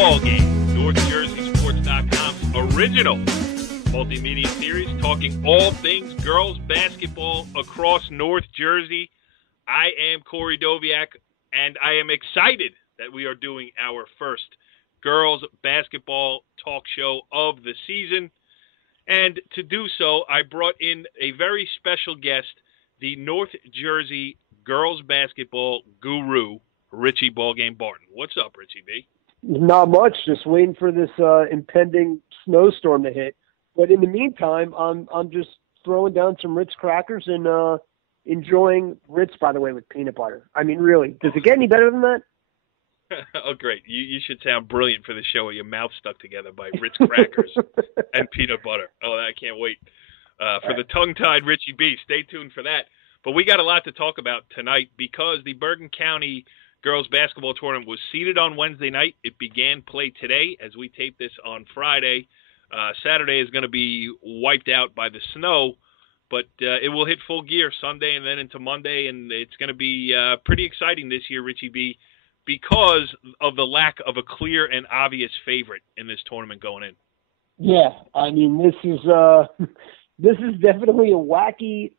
Ballgame, NorthJerseySports.com's original multimedia series talking all things girls basketball across North Jersey. I am Corey Doviak, and I am excited that we are doing our first girls basketball talk show of the season. And to do so, I brought in a very special guest, the North Jersey girls basketball guru, Richie Ballgame Barton. What's up, Richie B? Not much. Just waiting for this impending snowstorm to hit. But in the meantime, I'm just throwing down some Ritz crackers and enjoying Ritz, by the way, with peanut butter. I mean, really, does it get any better than that? Oh, great. You should sound brilliant for the show with your mouth stuck together by Ritz crackers and peanut butter. Oh, I can't wait. For the tongue-tied Richie B, stay tuned for that. But we got a lot to talk about tonight because the Bergen County girls basketball tournament was seeded on Wednesday night. It began play today as we tape this on Friday. Saturday is going to be wiped out by the snow, but it will hit full gear Sunday and then into Monday, and it's going to be pretty exciting this year, Richie B, because of the lack of a clear and obvious favorite in this tournament going in. Yeah, I mean, this is definitely a wacky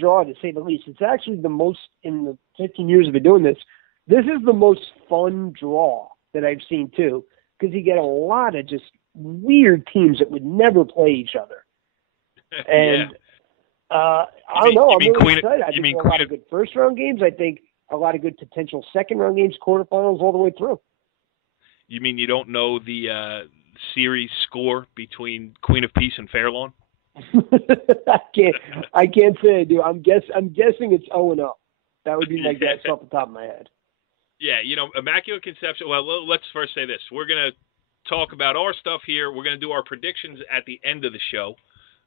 draw, to say the least. It's actually the most, in the 15 years I've been doing this, this is the most fun draw that I've seen, too, because you get a lot of just weird teams that would never play each other. And I don't know. I'm really excited. I think there are a lot of good first-round games. I think a lot of good potential second-round games, quarterfinals, all the way through. You mean you don't know the series score between Queen of Peace and Fairlawn? I can't say I do. I'm guessing it's 0-0. That would be my guess off the top of my head. Yeah, Immaculate Conception. Well, let's first say this. We're going to talk about our stuff here. We're going to do our predictions at the end of the show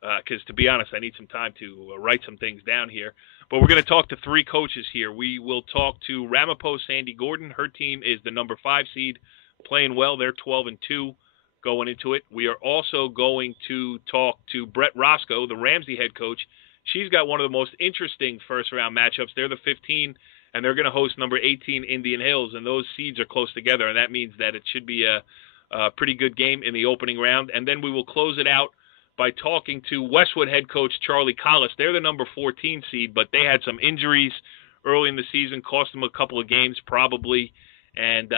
because, to be honest, I need some time to write some things down here. But we're going to talk to three coaches here. We will talk to Ramapo Sandy Gordon. Her team is the number 5 seed, playing well. They're 12-2 going into it. We are also going to talk to Brett Roscoe, the Ramsey head coach. She's got one of the most interesting first-round matchups. They're the 15, and they're going to host number 18, Indian Hills, and those seeds are close together, and that means that it should be a pretty good game in the opening round. And then we will close it out by talking to Westwood head coach Charlie Collis. They're the number 14 seed, but they had some injuries early in the season, cost them a couple of games probably. And,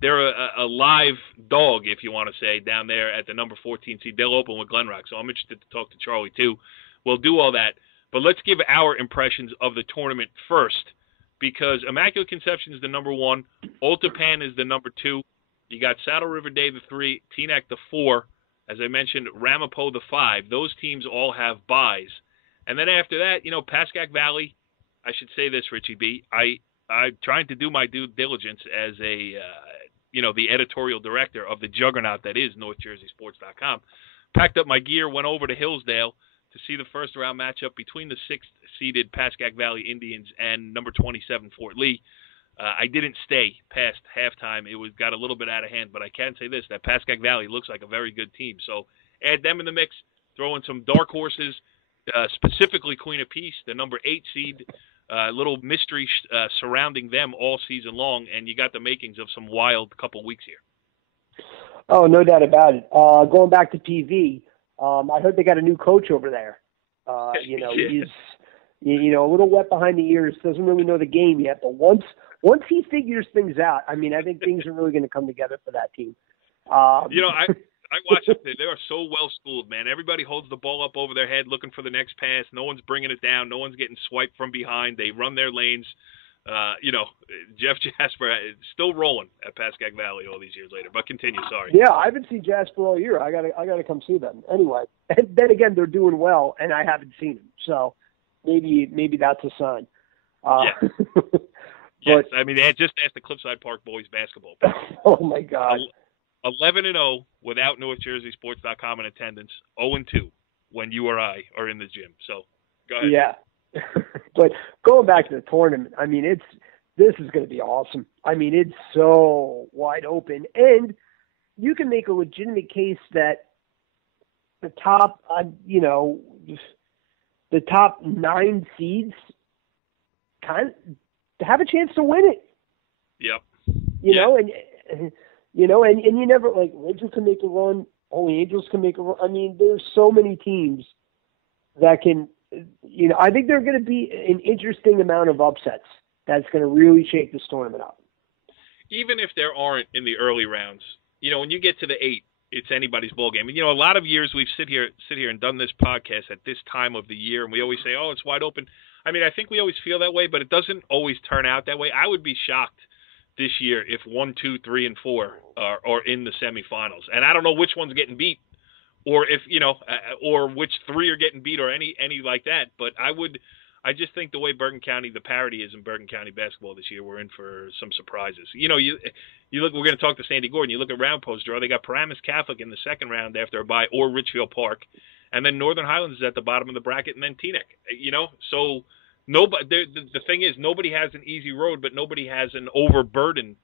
they're a live dog, if you want to say, down there at the number 14 seed. They'll open with Glen Rock, so I'm interested to talk to Charlie, too. We'll do all that. But let's give our impressions of the tournament first, because Immaculate Conception is the number 1. Oltapan is the number 2. You got Saddle River Day, the 3. Teaneck, the 4. As I mentioned, Ramapo, the 5. Those teams all have buys. And then after that, Pascack Valley, I should say this, Richie B. I'm trying to do my due diligence as the editorial director of the juggernaut that is NorthJerseySports.com. Packed up my gear, went over to Hillsdale to see the first-round matchup between the 6th-seeded Pascack Valley Indians and number 27 Fort Lee. I didn't stay past halftime. It got a little bit out of hand, but I can say this, that Pascack Valley looks like a very good team. So add them in the mix, throw in some dark horses, specifically Queen of Peace, the number 8 seed, little mystery surrounding them all season long, and you got the makings of some wild couple weeks here. Oh, no doubt about it. Going back to PV, I heard they got a new coach over there. He's a little wet behind the ears, doesn't really know the game yet, but once he figures things out, I think things are really going to come together for that team. I watch it. They are so well schooled, man. Everybody holds the ball up over their head looking for the next pass. No one's bringing it down. No one's getting swiped from behind. They run their lanes. Jeff Jasper is still rolling at Pascack Valley all these years later. But continue, sorry. Yeah, I haven't seen Jasper all year. I gotta come see them. Anyway, and then again, they're doing well, and I haven't seen them. So maybe that's a sign. Yeah. Yes, just ask the Cliffside Park boys basketball. Oh my God. 11-0 without NorthJerseySports.com in attendance. 0-2 when you or I are in the gym. So go ahead. Yeah. But going back to the tournament, this is going to be awesome. It's so wide open, and you can make a legitimate case that the top, the top 9 seeds kind of have a chance to win it. Yep. You know, and You know, and you never, like, Rangers can make a run, Holy Angels can make a run. I mean, there's so many teams that can, you know, I think there are going to be an interesting amount of upsets that's going to really shake this tournament up. Even if there aren't in the early rounds, you know, when you get to the 8, it's anybody's ball game. And, you know, a lot of years we've sit here and done this podcast at this time of the year, and we always say, oh, it's wide open. I mean, I think we always feel that way, but it doesn't always turn out that way. I would be shocked this year if 1, 2, 3, and 4 are in the semifinals. And I don't know which one's getting beat, or if, you know, or which 3 are getting beat, or any like that. But I just think the way Bergen County, the parity is in Bergen County basketball this year, we're in for some surprises. You know, you look, we're going to talk to Sandy Gordon. You look at Ramapo's draw, they got Paramus Catholic in the second round after a bye, or Richfield Park. And then Northern Highlands is at the bottom of the bracket, and then Teaneck. You know, so nobody. The thing is, nobody has an easy road, but nobody has an overburdened.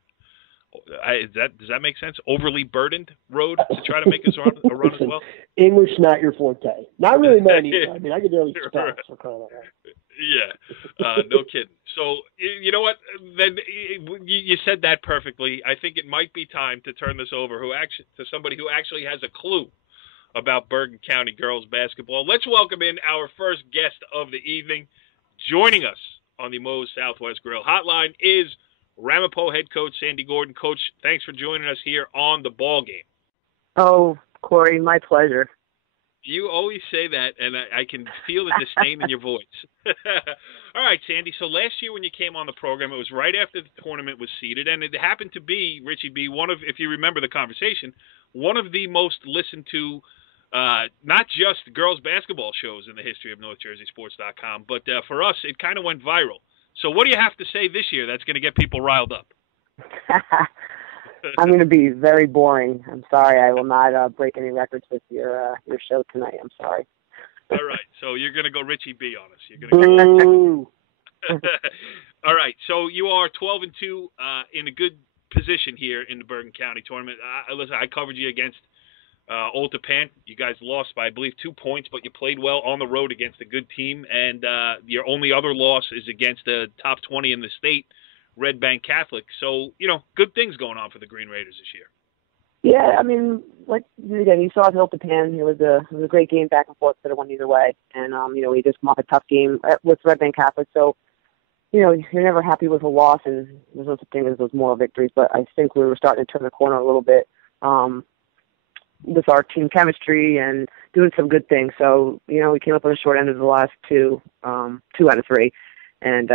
Does that make sense? Overly burdened road to try to make us a run as well. English not your forte. Not really mine either. I mean, I could barely spell for crying out loud. Yeah, no kidding. So you know what? Then you said that perfectly. I think it might be time to turn this over to somebody who actually has a clue about Bergen County girls basketball. Let's welcome in our first guest of the evening. Joining us on the Mo's Southwest Grill Hotline is Ramapo head coach Sandy Gordon. Coach, thanks for joining us here on the ball game. Oh, Corey, my pleasure. You always say that, and I can feel the disdain in your voice. All right, Sandy. So last year when you came on the program, it was right after the tournament was seeded, and it happened to be, Richie B., if you remember the conversation, one of the most listened to, not just girls basketball shows in the history of NorthJerseySports.com, but for us, it kind of went viral. So what do you have to say this year that's going to get people riled up? I'm going to be very boring. I'm sorry. I will not break any records with your show tonight. I'm sorry. All right. So you're going to go Richie B on us. You're going to go. All right. So you are 12-2 in a good position here in the Bergen County tournament. Listen, I covered you against Old Tappan. You guys lost by, I believe, 2 points, but you played well on the road against a good team. And your only other loss is against the top 20 in the state, Red Bank Catholic. So, you know, good things going on for the Green Raiders this year. Yeah, I mean, like, again, you saw it Old Tappan. It was a great game back and forth. Could have won either way. And, you know, we just come off a tough game with Red Bank Catholic. So, you know, you're never happy with a loss, and there's no such thing as those moral victories. But I think we were starting to turn the corner a little bit with our team chemistry and doing some good things. So, you know, we came up on the short end of the last 2 out of 3. And,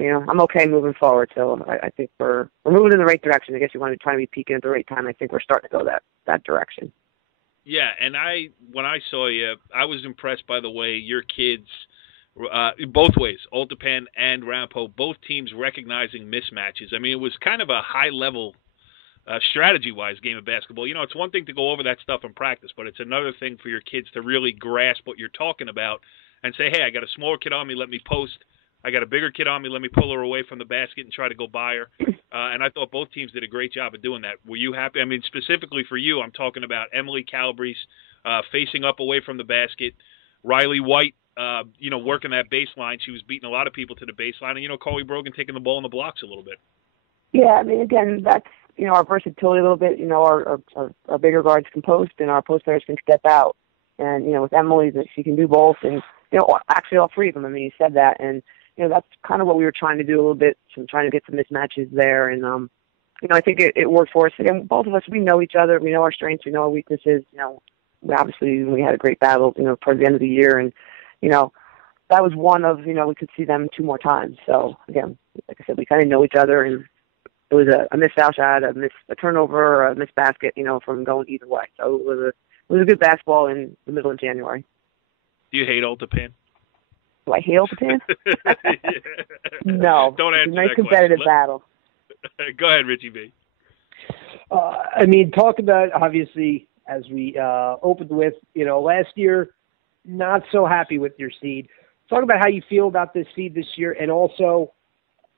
you know, I'm okay moving forward. So I think we're moving in the right direction. I guess you want to try to be peaking at the right time. I think we're starting to go that direction. Yeah, and when I saw you, I was impressed by the way your kids, both ways, Old Tappan and Ramapo, both teams recognizing mismatches. I mean, it was kind of a high-level strategy-wise game of basketball. You know, it's one thing to go over that stuff in practice, but it's another thing for your kids to really grasp what you're talking about and say, hey, I got a smaller kid on me, let me post. I got a bigger kid on me, let me pull her away from the basket and try to go by her. And I thought both teams did a great job of doing that. Were you happy? I mean, specifically for you, I'm talking about Emily Calabrese facing up away from the basket, Riley White, you know, working that baseline. She was beating a lot of people to the baseline. And, you know, Coley Brogan taking the ball in the blocks a little bit. Yeah, I mean, again, that's, you know, our versatility a little bit. You know, our bigger guards can post and our post players can step out. And, you know, with Emily, that she can do both. And, you know, actually all 3 of them. I mean, you said that. And, you know, that's kind of what we were trying to do a little bit, trying to get some mismatches there. And, you know, I think it worked for us. Again, both of us, we know each other. We know our strengths. We know our weaknesses. You know, we had a great battle, you know, towards the end of the year. And, you know, that was one of, you know, we could see them 2 more times. So, again, like I said, we kind of know each other. And it was a missed foul shot, a turnover, or a missed basket, you know, from going either way. So it was a good basketball in the middle of January. Do you hate Old Tappan? Do I hate Old Tappan? No. Don't answer it's a nice that competitive question. battle. Go ahead, Richie B. I mean, talk about, obviously, as we opened with, you know, last year, not so happy with your seed. Talk about how you feel about this seed this year, and also,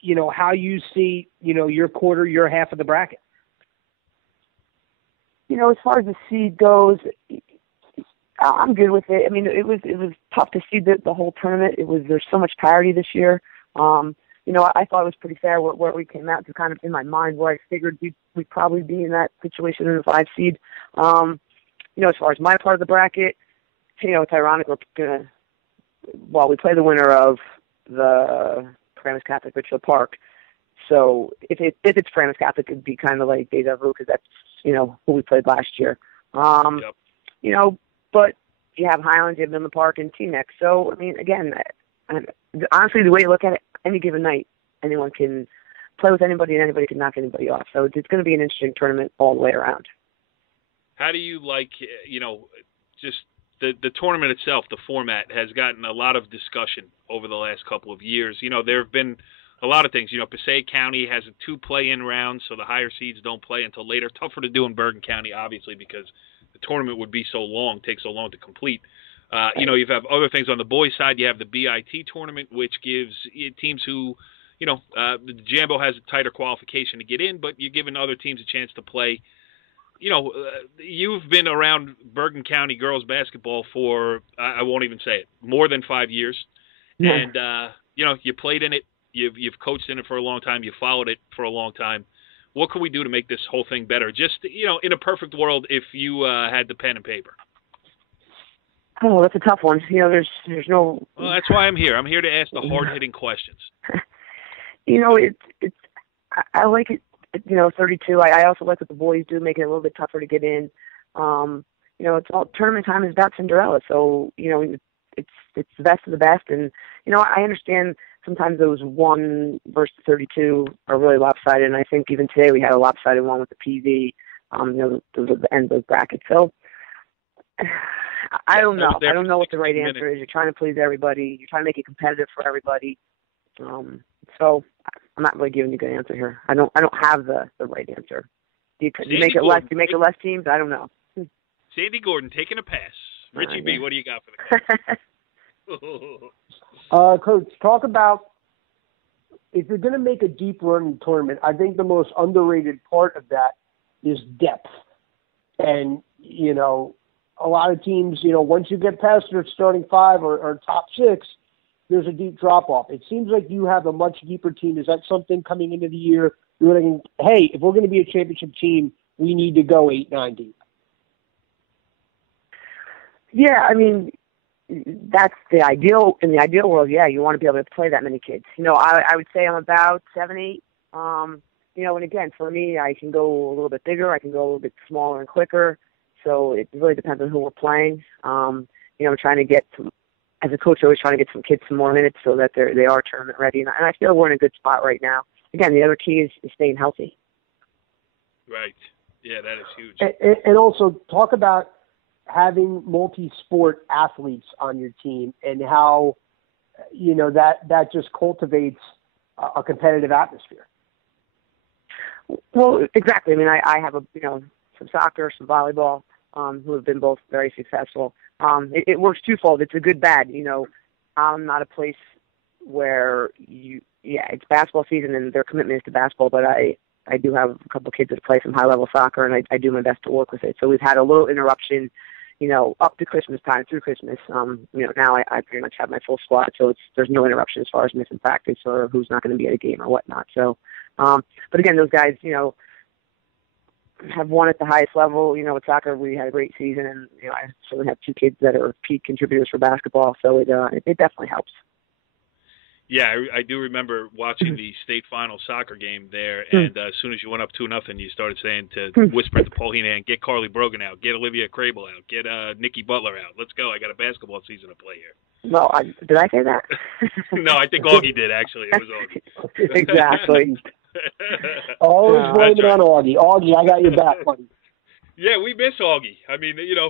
you know, how you see, you know, your quarter, your half of the bracket. You know, as far as the seed goes, I'm good with it. I mean, it was tough to see the whole tournament. There's so much parity this year. You I thought it was pretty fair where we came out to, kind of in my mind where I figured we'd probably be in that situation in the 5 seed. As far as my part of the bracket, it's ironic we're going to, we play the winner of the Paramus Catholic Richfield Park. So if it's Paramus Catholic, it'd be kind of like deja vu because that's, who we played last year. Yep. But you have Highlands, you have Midland Park, and T-Neck. So, again, honestly, the way you look at it, any given night, anyone can play with anybody and anybody can knock anybody off. So it's going to be an interesting tournament all the way around. How do you like, just the tournament itself, the format has gotten a lot of discussion over the last couple of years. There have been a lot of things. Passaic County has 2 play-in rounds, so the higher seeds don't play until later. Tougher to do in Bergen County, obviously, because the tournament would be so long, take so long to complete. You have other things on the boys' side. You have the BIT tournament, which gives teams who, the Jambo has a tighter qualification to get in, but you're giving other teams a chance to play. You've been around Bergen County girls basketball for, I won't even say it, more than 5 years. Yeah. And, you played in it. You've coached in it for a long time. You followed it for a long time. What can we do to make this whole thing better? Just, in a perfect world, if you had the pen and paper. Oh, that's a tough one. There's no. Well, that's why I'm here. I'm here to ask the hard-hitting questions. It's. I like it. 32. I also like what the boys do, make it a little bit tougher to get in. It's all tournament time is about Cinderella, so it's the best of the best, and I understand sometimes those 1 versus 32 are really lopsided, and I think even today we had a lopsided one with the PV. Those are the end of those brackets. So I don't know. I don't know what the right answer is. You're trying to please everybody. You're trying to make it competitive for everybody. So I'm not really giving you a good answer here. I don't have the right answer. You make it less. You make it less teams. I don't know. Sandy Gordon taking a pass. Richie B, what do you got for the Coach, talk about if you're going to make a deep run in the tournament. I think the most underrated part of that is depth, and a lot of teams, once you get past your starting 5 or top 6, there's a deep drop-off. It seems like you have a much deeper team. Is that something coming into the year? You're thinking, hey, if we're going to be a championship team, we need to go 8-9 deep. Yeah, that's the ideal. In the ideal world, yeah, you want to be able to play that many kids. I would say I'm about 7, 8. And again, for me, I can go a little bit bigger. I can go a little bit smaller and quicker. So it really depends on who we're playing. I'm trying to get some, as a coach, always trying to get some kids some more minutes so that they are tournament ready. And I feel we're in a good spot right now. Again, the other key is staying healthy. Right. Yeah, that is huge. And also talk about having multi-sport athletes on your team and how, that just cultivates a competitive atmosphere. Well, exactly. I have some soccer, some volleyball, who have been both very successful. It works twofold. It's a good bad. I'm not a place where it's basketball season and their commitment is to basketball, but I do have a couple of kids that play some high-level soccer, and I do my best to work with it. So we've had a little interruption, up to Christmas time, through Christmas. Now I pretty much have my full squad, so there's no interruption as far as missing practice or who's not going to be at a game or whatnot. So, but again, those guys, have won at the highest level. With soccer, we had a great season, and I certainly have 2 kids that are peak contributors for basketball, so it definitely helps. Yeah, I do remember watching the state final soccer game there, and as soon as you went up 2-0, you started saying whisper to Paul Heenan, get Carly Brogan out, get Olivia Crable out, get Nikki Butler out. Let's go. I got a basketball season to play here. No, did I say that? No, I think Augie did, actually. It was Augie. Exactly. Always blame it on Augie. Augie, I got your back, buddy. Yeah, we miss Augie.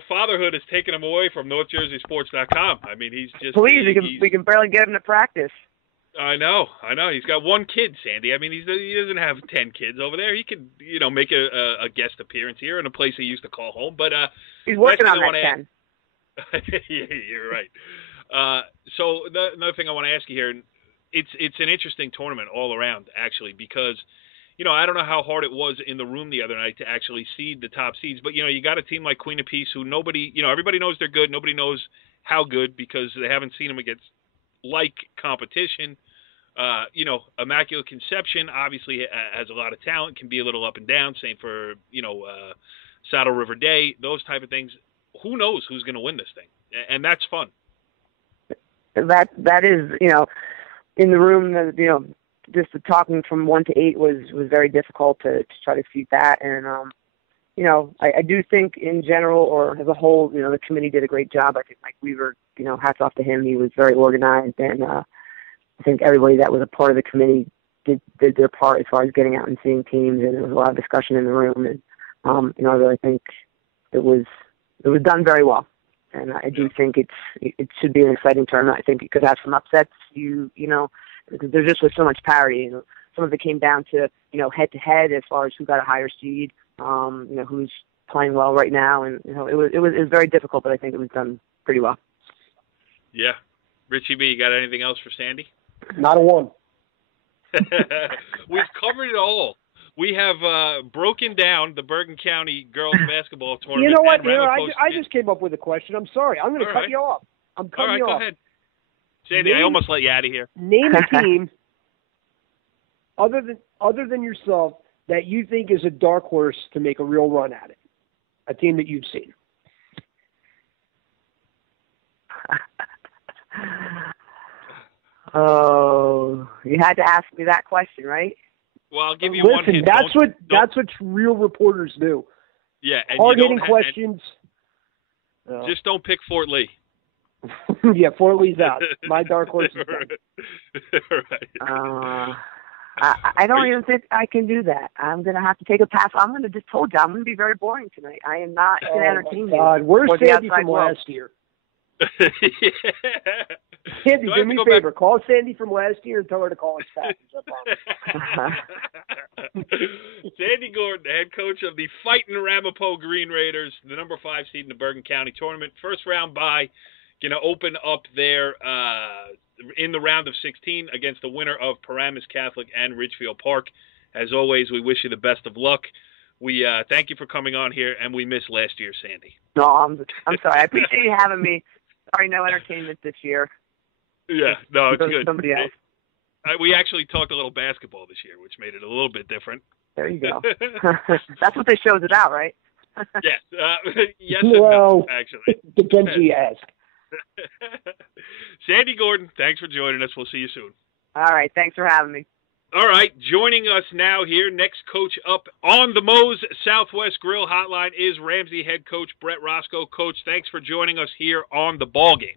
Fatherhood has taken him away from NorthJerseySports.com. He's just... Please, we can barely get him to practice. I know. He's got 1 kid, Sandy. He doesn't have 10 kids over there. He could, make a guest appearance here in a place he used to call home. But he's working on that 10. Yeah, you're right. So another thing I want to ask you here, it's an interesting tournament all around, actually, because I don't know how hard it was in the room the other night to actually seed the top seeds, but you got a team like Queen of Peace who nobody, everybody knows they're good. Nobody knows how good because they haven't seen them against like competition. Immaculate Conception obviously has a lot of talent, can be a little up and down. Same for, Saddle River Day, those type of things. Who knows who's going to win this thing? And that's fun. That is, in the room, just the talking from 1 to 8 was very difficult to try to suit that. And, I do think in general or as a whole, the committee did a great job. I think Mike Weaver, hats off to him. He was very organized, and I think everybody that was a part of the committee did their part as far as getting out and seeing teams, and there was a lot of discussion in the room. And, I really think it was done very well. And I do think it should be an exciting tournament. I think it could have some upsets. Because there just was so much parity. Some of it came down to head to head as far as who got a higher seed. Who's playing well right now, and it was very difficult, but I think it was done pretty well. Yeah, Richie B, you got anything else for Sandy? Not a one. We've covered it all. We have broken down the Bergen County girls basketball tournament. You know what? I just came up with a question. I'm sorry. I'm going to cut you off. I'm cutting you off. Go ahead. Sandy, I almost let you out of here. Name a team other than yourself that you think is a dark horse to make a real run at it. A team that you've seen. Oh, you had to ask me that question, right? Well, I'll give you one hint. That's what real reporters do. Yeah, and hard-hitting questions. Just don't pick Fort Lee. Yeah, Fort Lee's out. My dark horse is done. Right. I don't even think I can do that. I'm going to have to take a pass. I'm going to just told you, I'm going to be very boring tonight. I am not going to entertain you. God, where's Sandy from last year? Sandy, do me a favor. Call Sandy from last year and tell her to call us back. Sandy Gordon, the head coach of the Fightin' Ramapo Green Raiders, the number 5 seed in the Bergen County tournament. First round bye, going to open up there in the round of 16 against the winner of Paramus Catholic and Ridgefield Park. As always, we wish you the best of luck. We thank you for coming on here, and we missed last year, Sandy. No, I'm sorry. I appreciate you having me. Sorry, no entertainment this year. Yeah, no, it's good. Somebody else. We actually talked a little basketball this year, which made it a little bit different. There you go. That's what this show's about, right? Yes. Yes and no, actually. Depends who you ask. Sandy Gordon, thanks for joining us. We'll see you soon. All right. Thanks for having me. All right. Joining us now here, next coach up on the Mo's Southwest Grill Hotline is Ramsey head coach Brett Roscoe. Coach, thanks for joining us here on the Ballgame.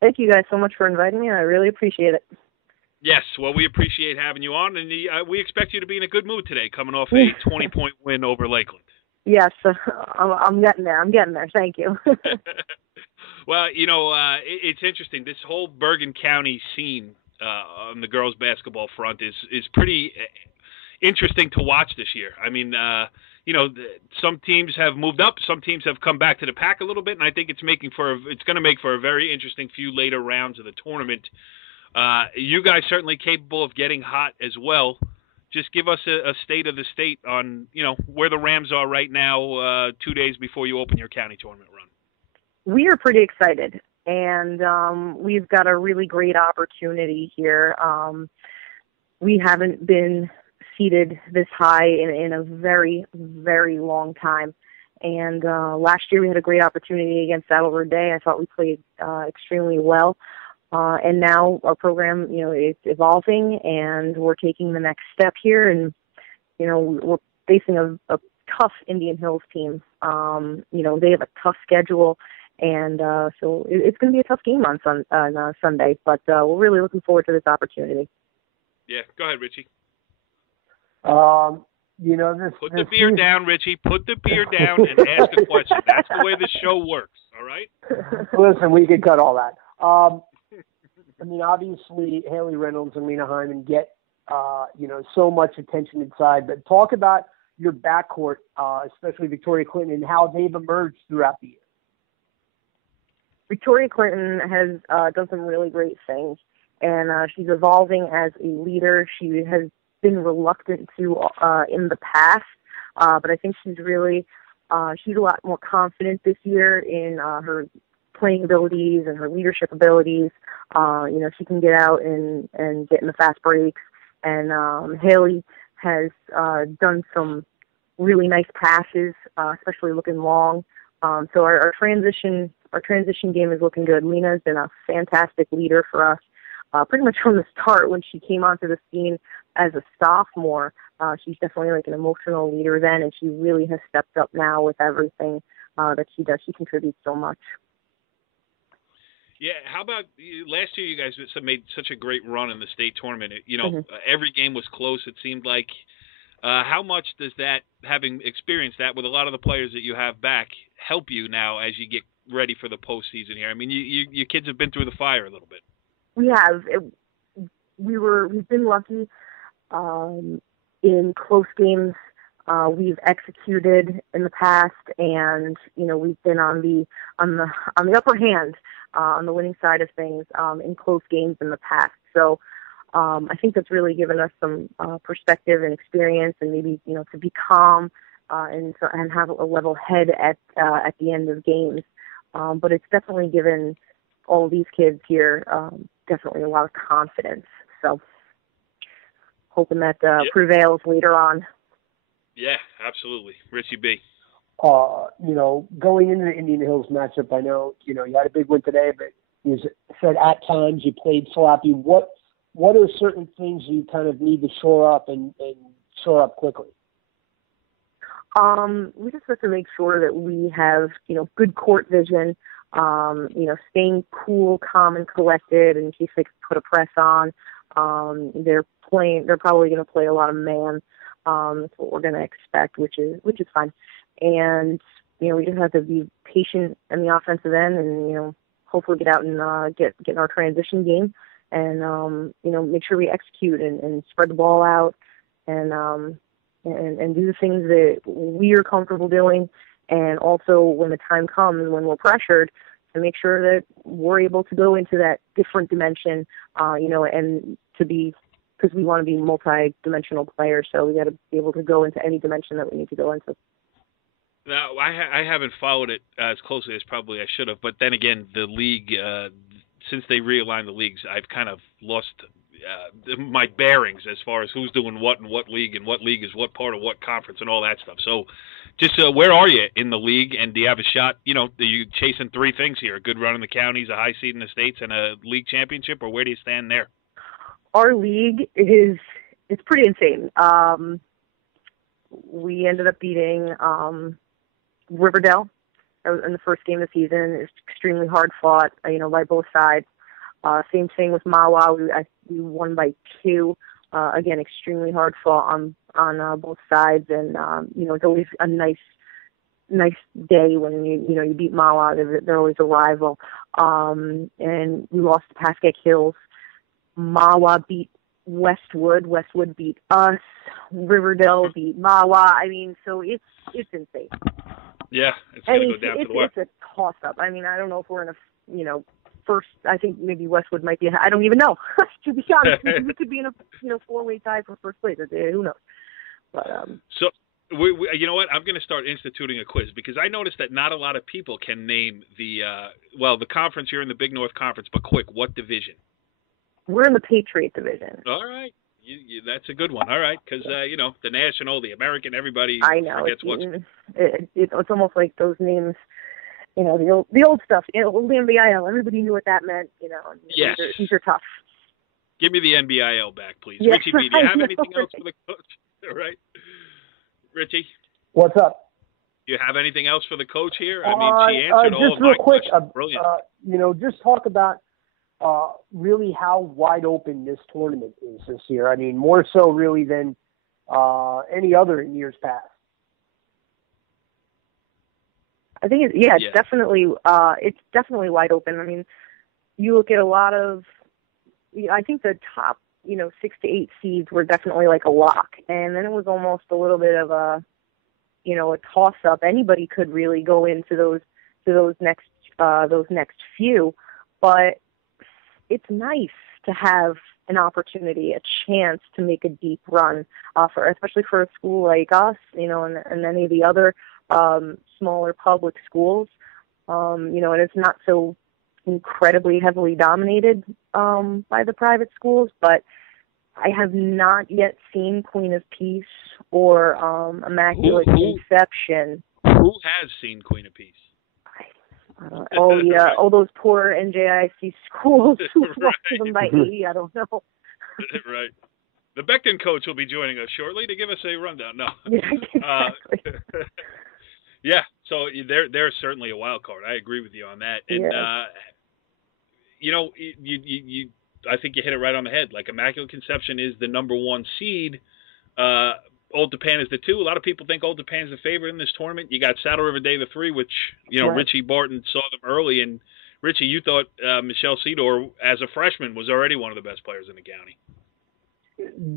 Thank you guys so much for inviting me. I really appreciate it. Yes, well, we appreciate having you on, and we expect you to be in a good mood today, coming off a 20-point win over Lakeland. Yes, I'm getting there. Thank you. Well, it's interesting. This whole Bergen County scene on the girls' basketball front is pretty interesting to watch this year. I mean, some teams have moved up, some teams have come back to the pack a little bit, and I think it's going to make for a very interesting few later rounds of the tournament. You guys certainly capable of getting hot as well. Just give us a state of the state on, where the Rams are right now, 2 days before you open your county tournament run. We are pretty excited, and we've got a really great opportunity here. We haven't been seated this high in a very, very long time. And last year we had a great opportunity against Saddle River Day. I thought we played extremely well. And now our program, it's evolving, and we're taking the next step here. And, we're facing a tough Indian Hills team. They have a tough schedule. And so it's going to be a tough game on Sunday. But we're really looking forward to this opportunity. Yeah, go ahead, Richie. Put the beer down, Richie. Put the beer down and ask a question. That's the way this show works, all right? Listen, we can cut all that. Obviously, Haley Reynolds and Lena Hyman get, so much attention inside. But talk about your backcourt, especially Victoria Clinton, and how they've emerged throughout the year. Victoria Clinton has done some really great things, and she's evolving as a leader. She has been reluctant to in the past, but I think she's a lot more confident this year in her playing abilities and her leadership abilities. She can get out and get in the fast breaks. And Haley has done some really nice passes, especially looking long. So our transition game is looking good. Lena has been a fantastic leader for us. Pretty much from the start when she came onto the scene as a sophomore, she's definitely like an emotional leader then, and she really has stepped up now with everything that she does. She contributes so much. Yeah, how about last year? You guys made such a great run in the state tournament. Every game was close. It seemed like. How much does that, having experienced that with a lot of the players that you have back, help you now as you get ready for the postseason here? I mean, you kids have been through the fire a little bit. We have. We've been lucky in close games. We've executed in the past, and we've been on the upper hand, on the winning side of things in close games in the past. So I think that's really given us some perspective and experience, and maybe to be calm and have a level head at the end of games. But it's definitely given all these kids here definitely a lot of confidence. So hoping that prevails later on. Yeah, absolutely. Richie B. Going into the Indian Hills matchup, I know, you had a big win today, but you said at times you played sloppy. What are certain things you kind of need to shore up and shore up quickly? We just have to make sure that we have, good court vision, staying cool, calm, and collected in case they put a press on. They're probably going to play a lot of man. That's what we're going to expect, which is fine. And, we just have to be patient in the offensive end and, hopefully get out and get in our transition game and, make sure we execute and spread the ball out and do the things that we are comfortable doing. And also when the time comes, when we're pressured, to make sure that we're able to go into that different dimension, and because we want to be multi-dimensional players, so we got to be able to go into any dimension that we need to go into. Now, I haven't followed it as closely as probably I should have, but then again, the league, since they realigned the leagues, I've kind of lost my bearings as far as who's doing what in what league, and what league is what part of what conference and all that stuff. So just where are you in the league, and do you have a shot? Are you chasing three things here: a good run in the counties, a high seed in the states, and a league championship, or where do you stand there? Our league it's pretty insane. We ended up beating Riverdale in the first game of the season. It's extremely hard fought, by both sides. Same thing with Mawa. We won by 2. Again, extremely hard fought on both sides, and it's always a nice day when you beat Mawa. They're always a rival. And we lost to Pascack Hills. Mawa beat Westwood. Westwood beat us. Riverdale beat Mawa. I mean, so it's insane. Yeah, it's going to go down to the wire. It's a toss-up. I mean, I don't know if we're in a, first. I think maybe Westwood might be. I don't even know. To be honest, we could be in a 4-way tie for first place. Who knows? But so. You know what? I'm going to start instituting a quiz because I noticed that not a lot of people can name the conference. You're in the Big North Conference, but quick, what division? We're in the Patriot division. All right. That's a good one. All right. Because, the National, the American, everybody forgets it's almost like those names, the old stuff, old NBIL. Everybody knew what that meant, Yes. These are tough. Give me the NBIL back, please. Yeah, Richie B, do you have anything else for the coach? All right. Richie? What's up? Do you have anything else for the coach here? I mean, she answered all of my questions. Brilliant. Just talk about really how wide open this tournament is this year. I mean, more so really than any other in years past. I think it's definitely wide open. I mean, you look at a lot of, I think the top, 6 to 8 seeds were definitely like a lock, and then it was almost a little bit of a toss up. Anybody could really go into those next few, but it's nice to have an opportunity, a chance to make a deep run, especially for a school like us, and any of the other smaller public schools, and it's not so incredibly heavily dominated by the private schools, but I have not yet seen Queen of Peace or Immaculate Conception. Who has seen Queen of Peace? Oh, yeah. All those poor NJIC schools who lost to them by 80. I don't know. Right. The Bergen coach will be joining us shortly to give us a rundown. No. Yeah, exactly. Yeah, so they're certainly a wild card. I agree with you on that. And, you know, you I think you hit it right on the head. Like, Immaculate Conception is the number 1 seed. Old Japan is the 2. A lot of people think Old Japan is the favorite in this tournament. You got Saddle River Day the 3, which, you know, Richie Barton saw them early. And, Richie, you thought Michelle Sedor, as a freshman, was already one of the best players in the county.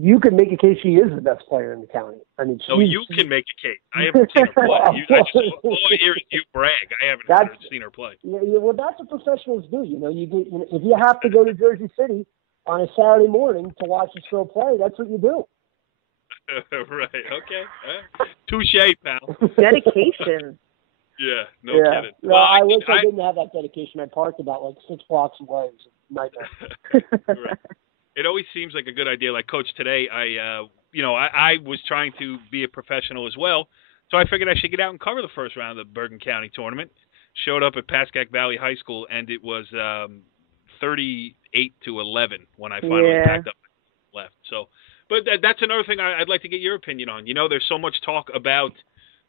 You could make a case she is the best player in the county. I mean, so you can make a case. I haven't seen her play. All I hear is you brag. I haven't seen her play. Yeah, well, that's what professionals do. You know, if you have to go to Jersey City on a Saturday morning to watch a show play, that's what you do. Right. Okay. Touche, pal. Dedication. Yeah. No kidding. No, well, I wish I didn't have that dedication. I parked about 6 blocks away. It was a nightmare. Right. It always seems like a good idea. Like, Coach, today I was trying to be a professional as well, so I figured I should get out and cover the first round of the Bergen County tournament. Showed up at Pascack Valley High School, and it was 38-11 when I finally packed up and left. So, but that's another thing I'd like to get your opinion on. You know, there's so much talk about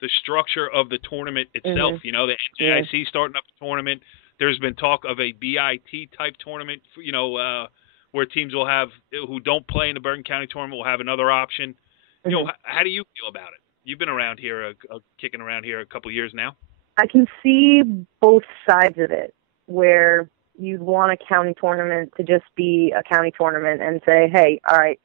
the structure of the tournament itself. Mm-hmm. You know, the NJIC starting up the tournament. There's been talk of a BIT type tournament. You know. Where teams will have who don't play in the Bergen County tournament will have another option. You know, how do you feel about it? You've been around here, kicking around here a couple of years now. I can see both sides of it, where you'd want a county tournament to just be a county tournament and say, hey, all right,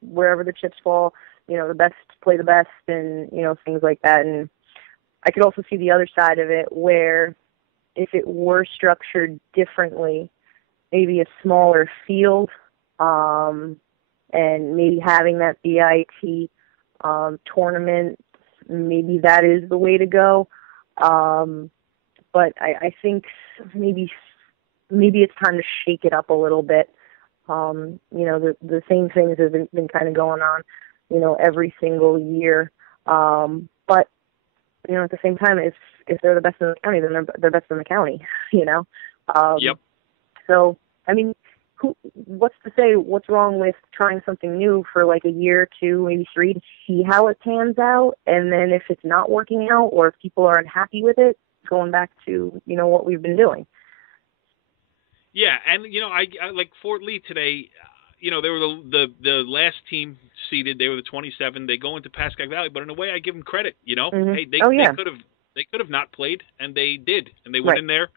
wherever the chips fall, you know, the best play the best, and you know, things like that. And I could also see the other side of it, where if it were structured differently, maybe a smaller field, and maybe having that BIT tournament, maybe that is the way to go. But I think maybe it's time to shake it up a little bit. You know, the same things have been kind of going on, you know, every single year. But, you know, at the same time, if they're the best in the county, then they're best in the county, you know? Yep. So, I mean, what's to say what's wrong with trying something new for like a year, 2, maybe 3 to see how it pans out? And then if it's not working out or if people aren't happy with it, going back to, you know, what we've been doing. Yeah, and, you know, I like Fort Lee today, you know, they were the last team seeded. They were the 27. They go into Pascack Valley, but in a way I give them credit, you know. Mm-hmm. Hey, they could have not played, and they did. And they went in there.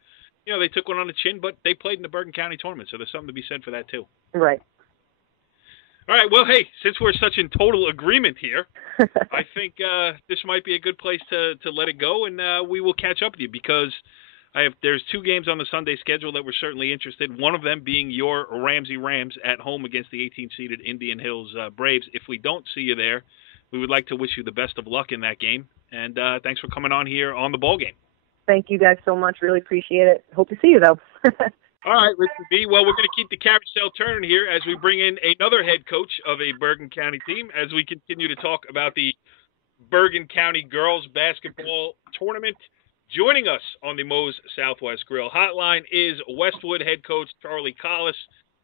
You know, they took one on the chin, but they played in the Bergen County tournament, so there's something to be said for that, too. Right. All right, well, hey, since we're such in total agreement here, I think this might be a good place to let it go, and we will catch up with you because there's 2 games on the Sunday schedule that we're certainly interested, one of them being your Ramsey Rams at home against the 18th-seeded Indian Hills Braves. If we don't see you there, we would like to wish you the best of luck in that game, and thanks for coming on here on the Ballgame. Thank you guys so much. Really appreciate it. Hope to see you, though. All right, Richard B. Well, we're going to keep the carousel turning here as we bring in another head coach of a Bergen County team as we continue to talk about the Bergen County girls basketball tournament. Joining us on the Mo's Southwest Grill Hotline is Westwood head coach Charlie Collis.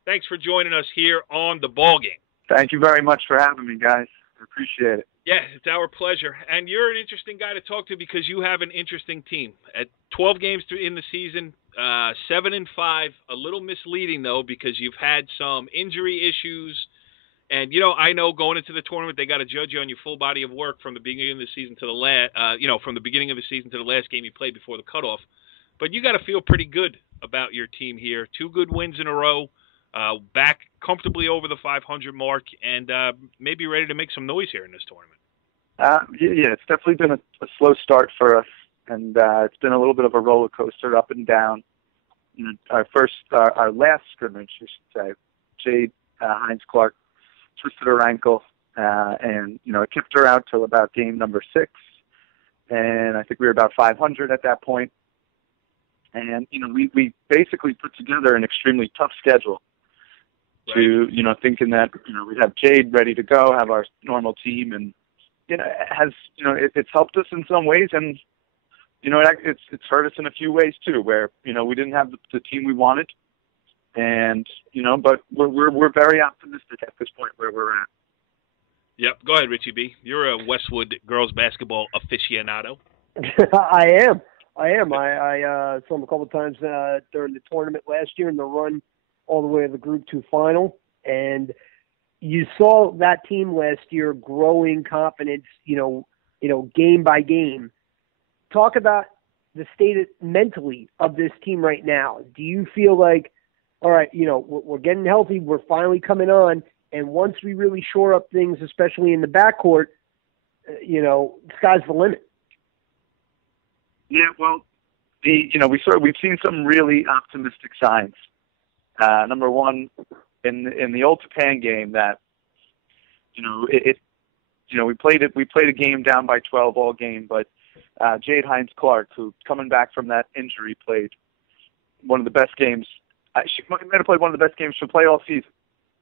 Thanks for joining us here on the Ballgame. Thank you very much for having me, guys. I appreciate it. Yeah, it's our pleasure. And you're an interesting guy to talk to because you have an interesting team. At 12 games in the season, 7-5, a little misleading, though, because you've had some injury issues. And, you know, I know going into the tournament, they got to judge you on your full body of work from the beginning of the season to the from the beginning of the season to the last game you played before the cutoff. But you got to feel pretty good about your team here. 2 good wins in a row. Back comfortably over the 500 mark, and maybe ready to make some noise here in this tournament. Yeah, it's definitely been a slow start for us, and it's been a little bit of a roller coaster up and down. You know, our last scrimmage, I should say, Jade Hines Clark twisted her ankle, and you know, it kept her out till about game number 6, and I think we were about 500 at that point. And, we basically put together an extremely tough schedule to, thinking that, we'd have Jade ready to go, have our normal team, and, it's helped us in some ways, and, it's hurt us in a few ways too, where, we didn't have the team we wanted, and, but we're very optimistic at this point where we're at. Yep. Go ahead, Richie B. You're a Westwood girls basketball aficionado. I am. I saw them a couple of times during the tournament last year in the run all the way to the Group 2 final. And you saw that team last year growing confidence, game by game. Talk about the state mentally of this team right now. Do you feel like, all right, we're getting healthy, we're finally coming on, and once we really shore up things, especially in the backcourt, sky's the limit? Yeah, well, we've seen some really optimistic signs. Number one, in the old Japan game, that we played a game down by 12 all game, but Jade Hines-Clark, who coming back from that injury, played one of the best games. She might have played one of the best games she'll play all season.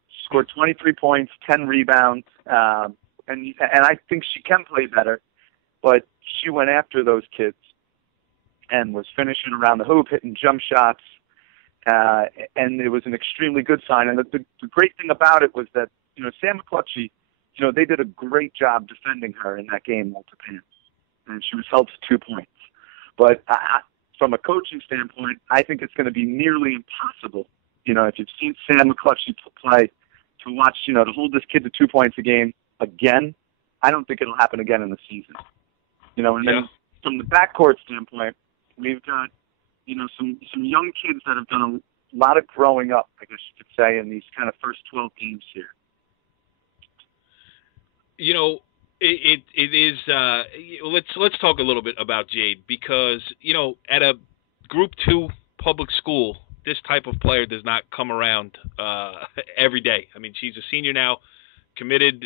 She scored 23 points, 10 rebounds, and I think she can play better, but she went after those kids and was finishing around the hoop, hitting jump shots, and it was an extremely good sign. And the great thing about it was that, Sam McClutchy, they did a great job defending her in that game, all Japan, and she was held to 2 points. But from a coaching standpoint, I think it's going to be nearly impossible, if you've seen Sam McClutchy play, to watch, to hold this kid to 2 points a game again. I don't think it'll happen again in the season. And then from the backcourt standpoint, we've got, some young kids that have done a lot of growing up, I guess you could say, in these kind of first 12 games here. It is. Let's talk a little bit about Jade, because at a Group 2 public school, this type of player does not come around every day. I mean, she's a senior now, committed,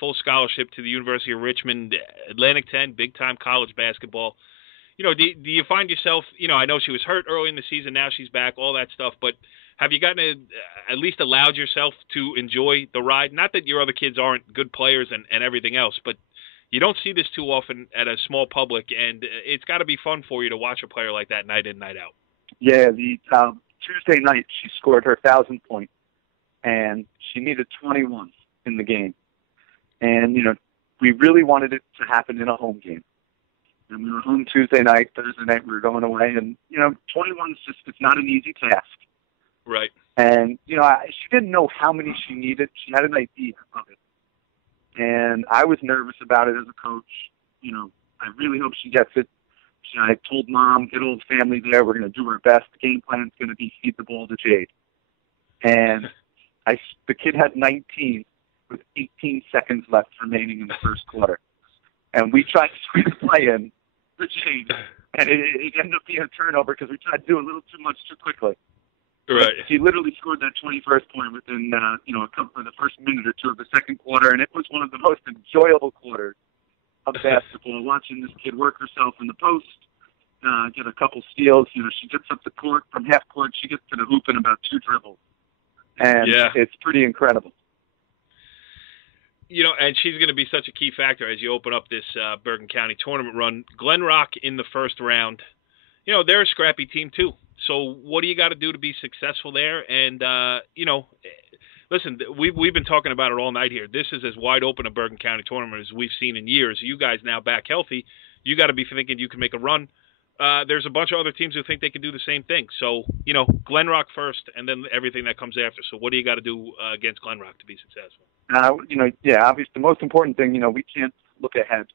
full scholarship to the University of Richmond, Atlantic 10, big-time college basketball. Do you find yourself, I know she was hurt early in the season, now she's back, all that stuff, but have you gotten at least allowed yourself to enjoy the ride? Not that your other kids aren't good players and everything else, but you don't see this too often at a small public, and it's got to be fun for you to watch a player like that night in, night out. Yeah, the Tuesday night she scored her 1,000th point, and she needed 21 in the game. And, we really wanted it to happen in a home game. And we were home Tuesday night, Thursday night we were going away, and, 21 is just, it's not an easy task. Right. And, she didn't know how many she needed. She had an idea of it. And I was nervous about it as a coach. I really hope she gets it. I told Mom, get all the family there. We're going to do our best. The game plan is going to be feed the ball to Jade. And the kid had 19 with 18 seconds left remaining in the first quarter. And we tried to squeeze a play in for Jade, and it ended up being a turnover because we tried to do a little too much too quickly. Right. But she literally scored that 21st point within, a couple of the first minute or two of the second quarter, and it was one of the most enjoyable quarters of basketball, watching this kid work herself in the post, get a couple steals. She gets up the court from half court. She gets to the hoop in about 2 dribbles. And it's pretty incredible. And she's going to be such a key factor as you open up this Bergen County tournament run. Glen Rock in the first round, they're a scrappy team too. So what do you got to do to be successful there? And, listen, we've been talking about it all night here. This is as wide open a Bergen County tournament as we've seen in years. You guys now back healthy. You got to be thinking you can make a run. There's a bunch of other teams who think they can do the same thing. So, Glen Rock first and then everything that comes after. So what do you got to do against Glen Rock to be successful? Obviously the most important thing, we can't look ahead.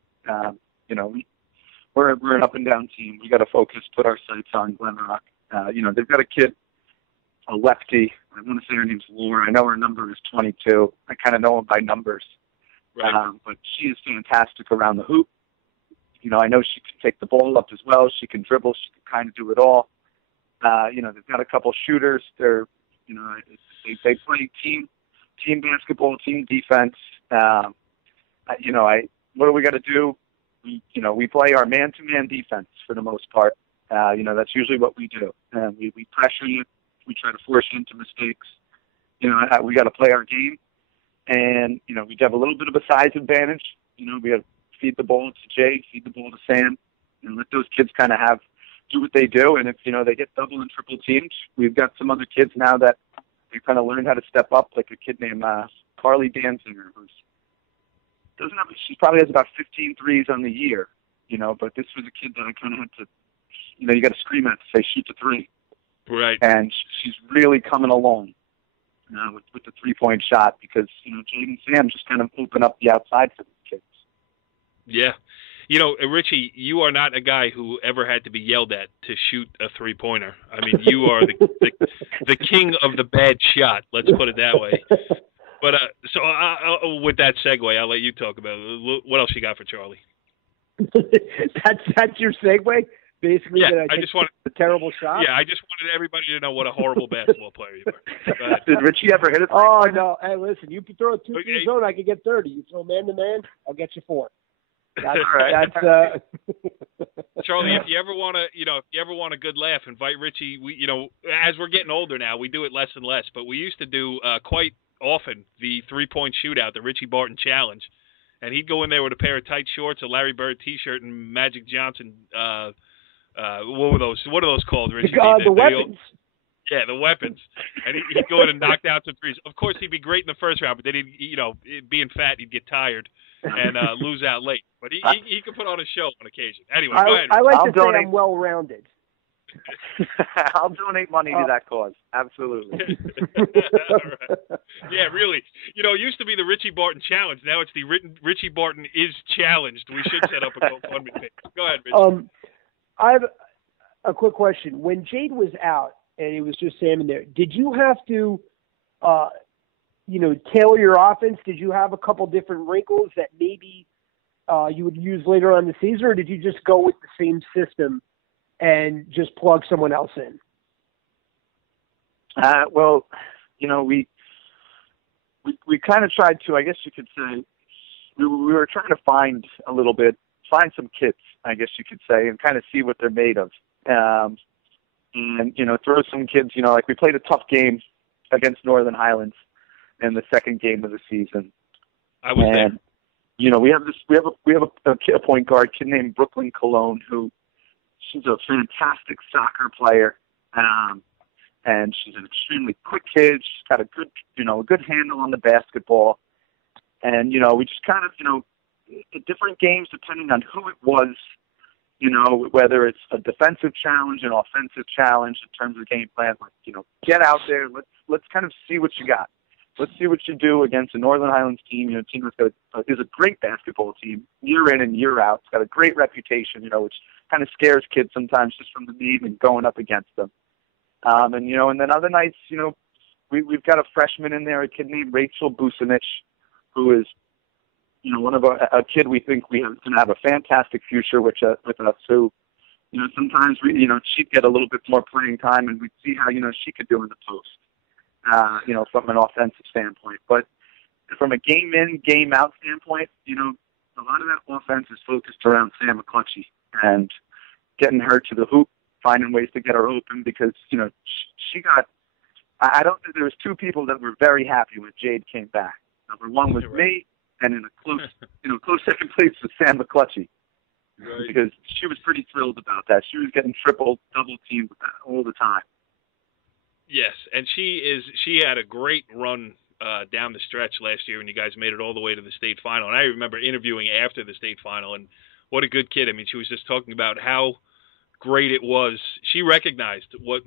We're an up and down team. We got to focus, put our sights on Glen Rock. They've got a kid, a lefty. I want to say her name's Laura. I know her number is 22. I kind of know her by numbers. Right. But she is fantastic around the hoop. I know she can take the ball up as well. She can dribble. She can kind of do it all. They've got a couple shooters. They're, they play team basketball, team defense. What do we got to do? We play our man-to-man defense for the most part. That's usually what we do. We pressure you. We try to force you into mistakes. We got to play our game. And, we have a little bit of a size advantage. We have to feed the ball to Jay, feed the ball to Sam, and let those kids kind of do what they do. And if, they get double and triple teamed, we've got some other kids now that they kind of learned how to step up, like a kid named Carly Danziger, she probably has about 15 threes on the year, but this was a kid that I kind of had to, you got to scream at to say, shoot the three. Right. And she's really coming along with the three-point shot because, Jade and Sam just kind of open up the outside for these kids. Yeah. Richie, you are not a guy who ever had to be yelled at to shoot a three-pointer. I mean, you are the king of the bad shot, let's put it that way. But so with that segue, I'll let you talk about it. What else you got for Charlie? That's your segue? Basically, yeah, that I just wanted a terrible shot? Yeah, I just wanted everybody to know what a horrible basketball player you are. Did Richie ever hit it? Oh, no. Hey, listen, you can throw a 2-3 zone, I can get 30. You throw man-to-man, I'll get you 4. That's Charlie, if you ever want a good laugh, invite Richie. As we're getting older now, we do it less and less, but we used to do quite often the 3-point shootout, the Richie Barton Challenge, and he'd go in there with a pair of tight shorts, a Larry Bird T-shirt, and Magic Johnson. What were those? What are those called, Richie? The weapons. Yeah, the weapons. And he'd go in and knock down some threes. Of course, he'd be great in the first round, but then being fat, he'd get tired and lose out late. But he could put on a show on occasion. Anyway, go ahead. I like to say I'm well-rounded. I'll donate money to that cause. Absolutely. Right. Yeah, really. It used to be the Richie Barton Challenge. Now it's the Richie Barton is Challenged. We should set up a GoFundMe page. Go ahead, Richie. I have a quick question. When Jade was out and it was just Sam in there, did you have to, tailor your offense? Did you have a couple different wrinkles that maybe you would use later on in the season, or did you just go with the same system and just plug someone else in? We kind of tried to, I guess you could say, we were trying to find some kids, I guess you could say, and kind of see what they're made of. And, throw some kids, like we played a tough game against Northern Highlands in the second game of the season. I was there. We have a point guard, kid named Brooklyn Cologne, who she's a fantastic soccer player. And she's an extremely quick kid. She's got a good handle on the basketball. And, we just kind of, different games, depending on who it was, whether it's a defensive challenge, an offensive challenge in terms of game plan, get out there. Let's kind of see what you got. Let's see what you do against a Northern Highlands team, a team that's is a great basketball team year in and year out. It's got a great reputation, which kind of scares kids sometimes just from the name and going up against them. And then other nights, we've got a freshman in there, a kid named Rachel Busanich, who is, one of a kid we think we can have a fantastic future with us. Who, sometimes she'd get a little bit more playing time, and we'd see how she could do in the post. From an offensive standpoint, but from a game in, game out standpoint, a lot of that offense is focused around Sam McClutchy and getting her to the hoop, finding ways to get her open because, she got, I don't think there was two people that were very happy when Jade came back. Number one was me, and in a close second place was Sam McClutchy. Right. Because she was pretty thrilled about that. She was getting triple, double teamed all the time. Yes, and she had a great run down the stretch last year when you guys made it all the way to the state final. And I remember interviewing after the state final, and what a good kid. I mean, she was just talking about how great it was. She recognized what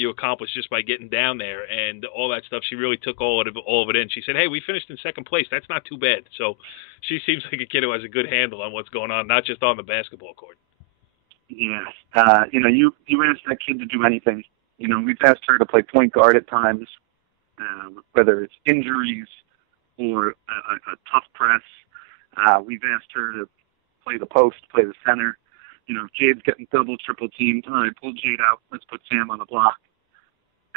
you accomplished just by getting down there and all that stuff. She really took all of it in. She said, "Hey, we finished in second place. That's not too bad." So she seems like a kid who has a good handle on what's going on, not just on the basketball court. Yeah, you asked that kid to do anything. We've asked her to play point guard at times, whether it's injuries or a tough press. We've asked her to play the post, play the center. If Jade's getting double, triple teamed, all right, pull Jade out. Let's put Sam on the block.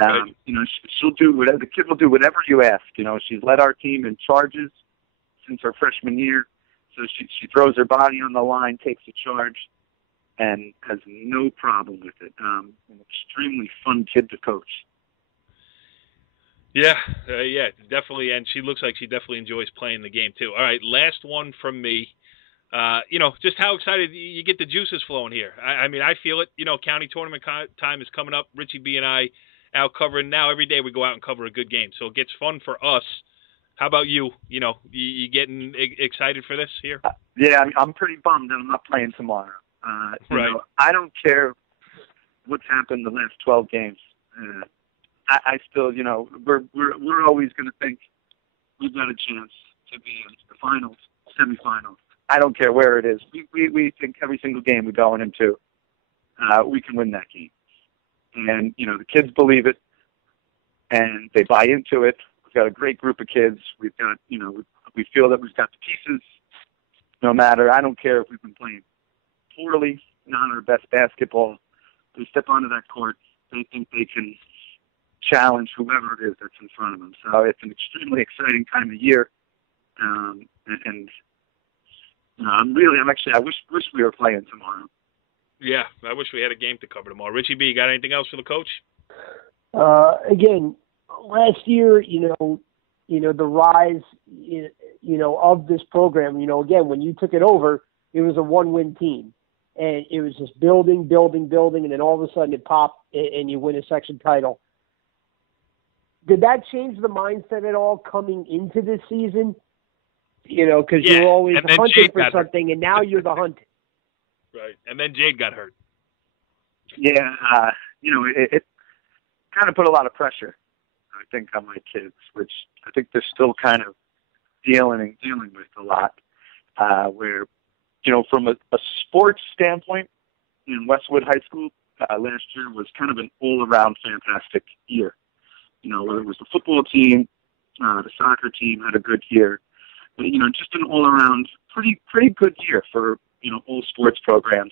Right. She'll do whatever. The kid will do whatever you ask. She's led our team in charges since her freshman year. So she throws her body on the line, takes a charge. and has no problem with it. An extremely fun kid to coach. Yeah, definitely, and she looks like she definitely enjoys playing the game too. All right, last one from me. Just how excited you get the juices flowing here. I mean, I feel it. County tournament time is coming up. Richie B and I out covering now. Every day we go out and cover a good game, so it gets fun for us. How about you? You getting excited for this here? Yeah, I'm pretty bummed that I'm not playing tomorrow. Right. I don't care what's happened the last 12 games. I still, we're always going to think we've got a chance to be in the finals, semifinals. I don't care where it is. We think every single game we're going into, we can win that game. And, the kids believe it, and they buy into it. We've got a great group of kids. We've got, we feel that we've got the pieces. No matter, I don't care if we've been playing poorly, not our best basketball. They step onto that court, they think they can challenge whoever it is that's in front of them. So it's an extremely exciting time of year. I wish we were playing tomorrow. Yeah, I wish we had a game to cover tomorrow. Richie B, you got anything else for the coach? Again, last year, the rise, of this program, again, when you took it over, it was a one-win team. And it was just building, and then all of a sudden it popped and you win a section title. Did that change the mindset at all coming into this season? Because you're always hunting for something, and now you're the hunted. Right, and then Jade got hurt. Yeah, it kind of put a lot of pressure, I think, on my kids, which I think they're still kind of dealing with a lot. Where, from a sports standpoint, in Westwood High School, last year was kind of an all-around fantastic year. Whether it was the football team, the soccer team had a good year. But, just an all-around pretty good year for, all sports programs.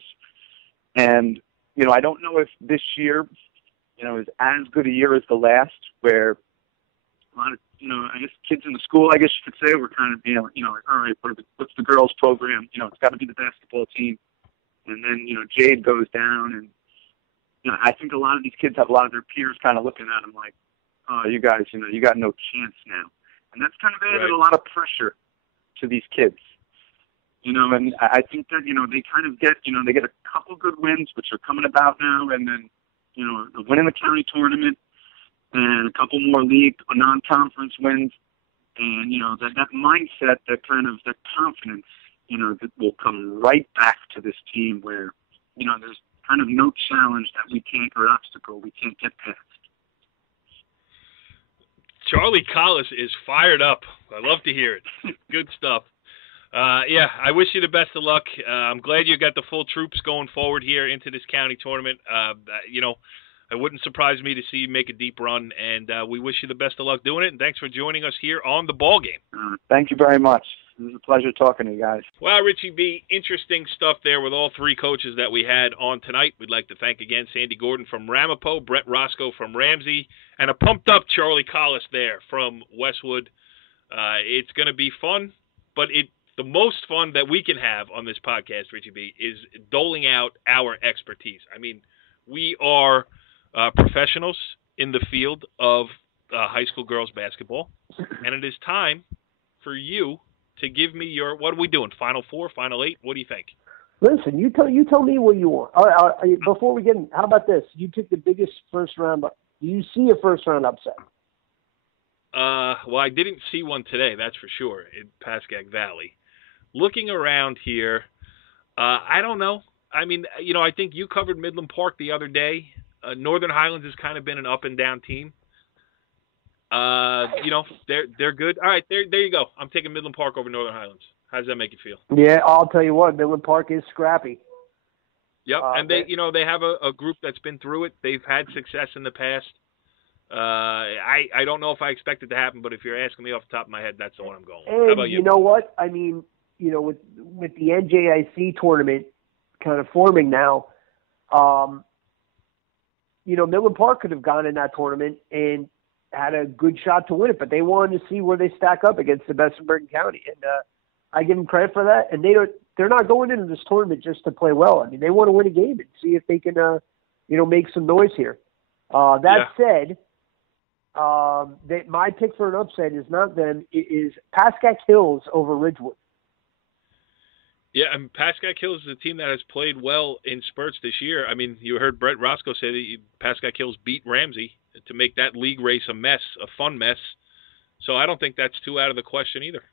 And, I don't know if this year, is as good a year as the last, where a lot of, I guess kids in the school, I guess you could say, were kind of being, all right, what's the girls' program? It's got to be the basketball team. And then, Jade goes down, and, I think a lot of these kids have a lot of their peers kind of looking at them like, oh, you guys, you got no chance now. And that's kind of added a lot of pressure to these kids. And I think that, they kind of get, they get a couple good wins, which are coming about now, and then, winning the county tournament, and a couple more league or non-conference wins, and, that mindset, that confidence, that will come right back to this team where, there's kind of no challenge that we can't, or obstacle we can't get past. Charlie Collis is fired up. I love to hear it. Good stuff. I wish you the best of luck. I'm glad you got the full troops going forward here into this county tournament. It wouldn't surprise me to see you make a deep run, and we wish you the best of luck doing it, and thanks for joining us here on the Ballgame. Thank you very much. It was a pleasure talking to you guys. Well, Richie B, interesting stuff there with all three coaches that we had on tonight. We'd like to thank again Sandy Gordon from Ramapo, Brett Roscoe from Ramsey, and a pumped-up Charlie Collis there from Westwood. It's going to be fun, but the most fun that we can have on this podcast, Richie B, is doling out our expertise. I mean, we are professionals in the field of high school girls basketball, and it is time for you to give me your, what are we doing, Final Four, Final Eight? What do you think? Listen, you tell me what you want. All right, before we get in, how about this? You took the biggest first round. Do you see a first round upset? Well, I didn't see one today, that's for sure, in Pascack Valley. Looking around here, I don't know. I mean, I think you covered Midland Park the other day. Northern Highlands has kind of been an up and down team. They're good. All right, there you go. I'm taking Midland Park over Northern Highlands. How does that make you feel? Yeah, I'll tell you what, Midland Park is scrappy. Yep, and they have a group that's been through it. They've had success in the past. I don't know if I expect it to happen, but if you're asking me off the top of my head, that's the one I'm going with. How about you? You know what? I mean, with the NJIC tournament kind of forming now, Midland Park could have gone in that tournament and had a good shot to win it, but they wanted to see where they stack up against the best in Bergen County. And I give them credit for that, and they're not going into this tournament just to play well. I mean, they want to win a game and see if they can, make some noise here. That said, my pick for an upset is not them. It is Pascack Hills over Ridgewood. Yeah, and Pascack Hills is a team that has played well in spurts this year. I mean, you heard Brett Roscoe say that Pascack Hills beat Ramsey to make that league race a mess, a fun mess. So I don't think that's too out of the question either.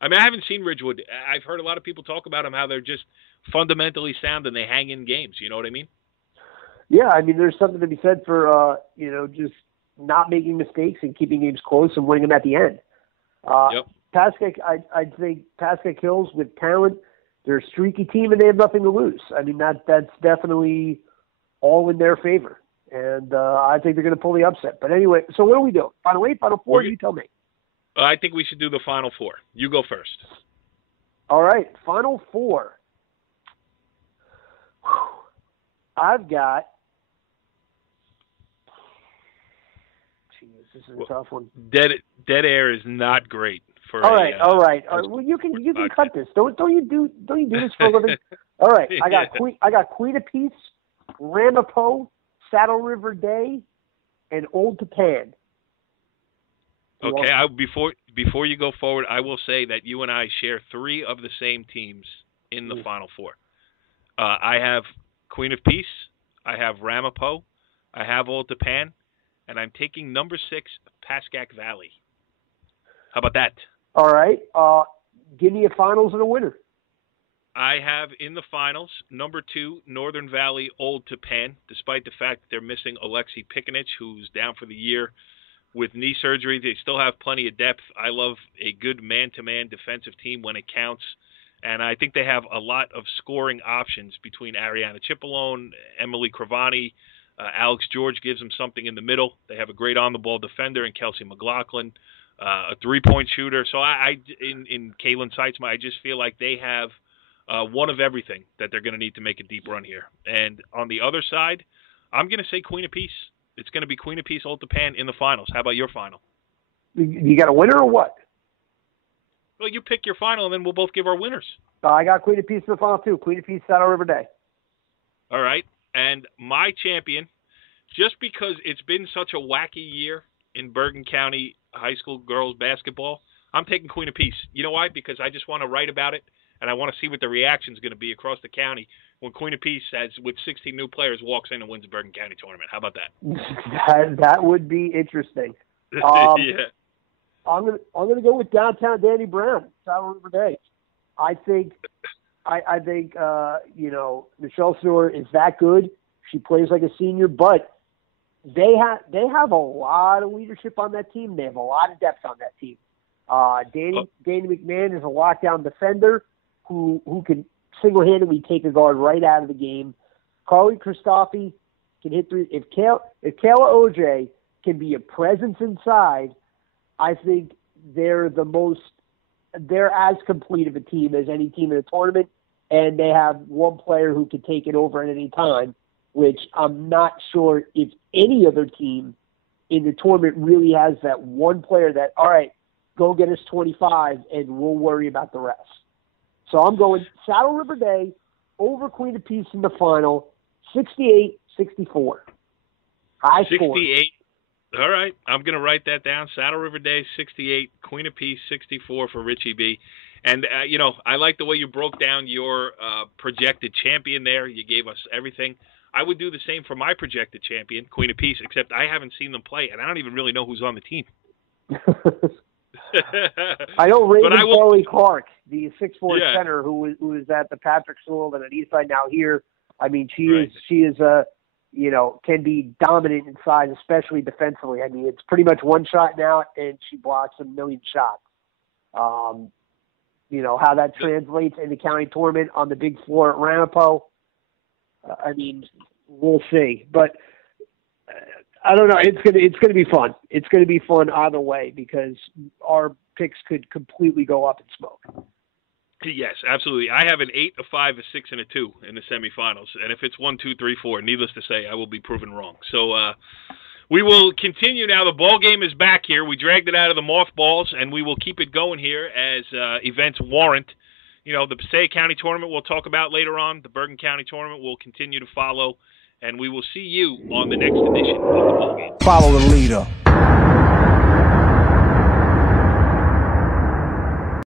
I mean, I haven't seen Ridgewood. I've heard a lot of people talk about them, how they're just fundamentally sound and they hang in games. You know what I mean? Yeah, I mean, there's something to be said for, just not making mistakes and keeping games close and winning them at the end. Yep. Pascack, I'd think Pascack Hills with talent, they're a streaky team and they have nothing to lose. I mean, that's definitely all in their favor. And I think they're going to pull the upset. But anyway, so what do we do? Final 8, Final 4? You tell me. I think we should do the Final 4. You go first. All right, Final 4. I've got. Jeez, this is a tough one. Dead air is not great for. All right. Well, you can cut this. Don't you do this for a living? All right. I got Queen of Peace, Ramapo, Saddle River Day, and Old Tapan. Okay, before you go forward, I will say that you and I share 3 of the same teams in the Final 4. I have Queen of Peace, I have Ramapo, I have Old Tapan, and I'm taking number 6, Pascack Valley. How about that? All right. Give me a finals and a winner. I have in the finals, number 2, Northern Valley, Old Tapan, despite the fact that they're missing Alexei Pikinich, who's down for the year with knee surgery. They still have plenty of depth. I love a good man-to-man defensive team when it counts. And I think they have a lot of scoring options between Ariana Cipollone, Emily Cravani. Alex George gives them something in the middle. They have a great on-the-ball defender in Kelsey McLaughlin, a three-point shooter. So in Kaylin Seitzma, I just feel like they have one of everything that they're going to need to make a deep run here. And on the other side, I'm going to say Queen of Peace. It's going to be Queen of Peace, Old Tapan in the finals. How about your final? You got a winner or what? Well, you pick your final, and then we'll both give our winners. I got Queen of Peace in the final, too. Queen of Peace, Saddle River Day. All right. And my champion, just because it's been such a wacky year in Bergen County high school girls basketball, I'm taking Queen of Peace. You know why? Because I just want to write about it, and I want to see what the reaction is going to be across the county when Queen of Peace, with 16 new players, walks in and wins the Bergen County tournament. How about that? That would be interesting. Yeah. I'm gonna go with downtown Danny Brown, Saddle River Day. I think Michelle Stewart is that good. She plays like a senior, but they have a lot of leadership on that team. They have a lot of depth on that team. Danny McMahon is a lockdown defender who can single-handedly take a guard right out of the game. Carly Christophe can hit three. If Kayla OJ can be a presence inside, I think they're as complete of a team as any team in the tournament, and they have one player who can take it over at any time, which I'm not sure if any other team in the tournament really has that one player that, all right, go get us 25 and we'll worry about the rest. So I'm going Saddle River Day over Queen of Peace in the final, 68-64. High 68. Score. All right. I'm going to write that down. Saddle River Day, 68. Queen of Peace, 64 for Richie B. And, I like the way you broke down your projected champion there. You gave us everything. I would do the same for my projected champion, Queen of Peace, except I haven't seen them play, and I don't even really know who's on the team. I know Raven Chloe Clark, the 6'4" center who is at the Patrick Sewell and at Eastside now here. I mean, she is can be dominant inside, especially defensively. I mean, it's pretty much one shot now, and she blocks a million shots. How that translates in the county tournament on the big floor at Ramapo. I mean, we'll see, but I don't know. It's gonna be fun. It's gonna be fun either way because our picks could completely go up in smoke. Yes, absolutely. I have an 8, a 5, a 6, and a 2 in the semifinals, and if it's 1, 2, 3, 4, needless to say, I will be proven wrong. So We will continue now. The ball game is back here. We dragged it out of the mothballs, and we will keep it going here as events warrant. You know, the Passaic County Tournament we'll talk about later on. The Bergen County Tournament will continue to follow, and we will see you on the next edition of the ball game. Follow the leader.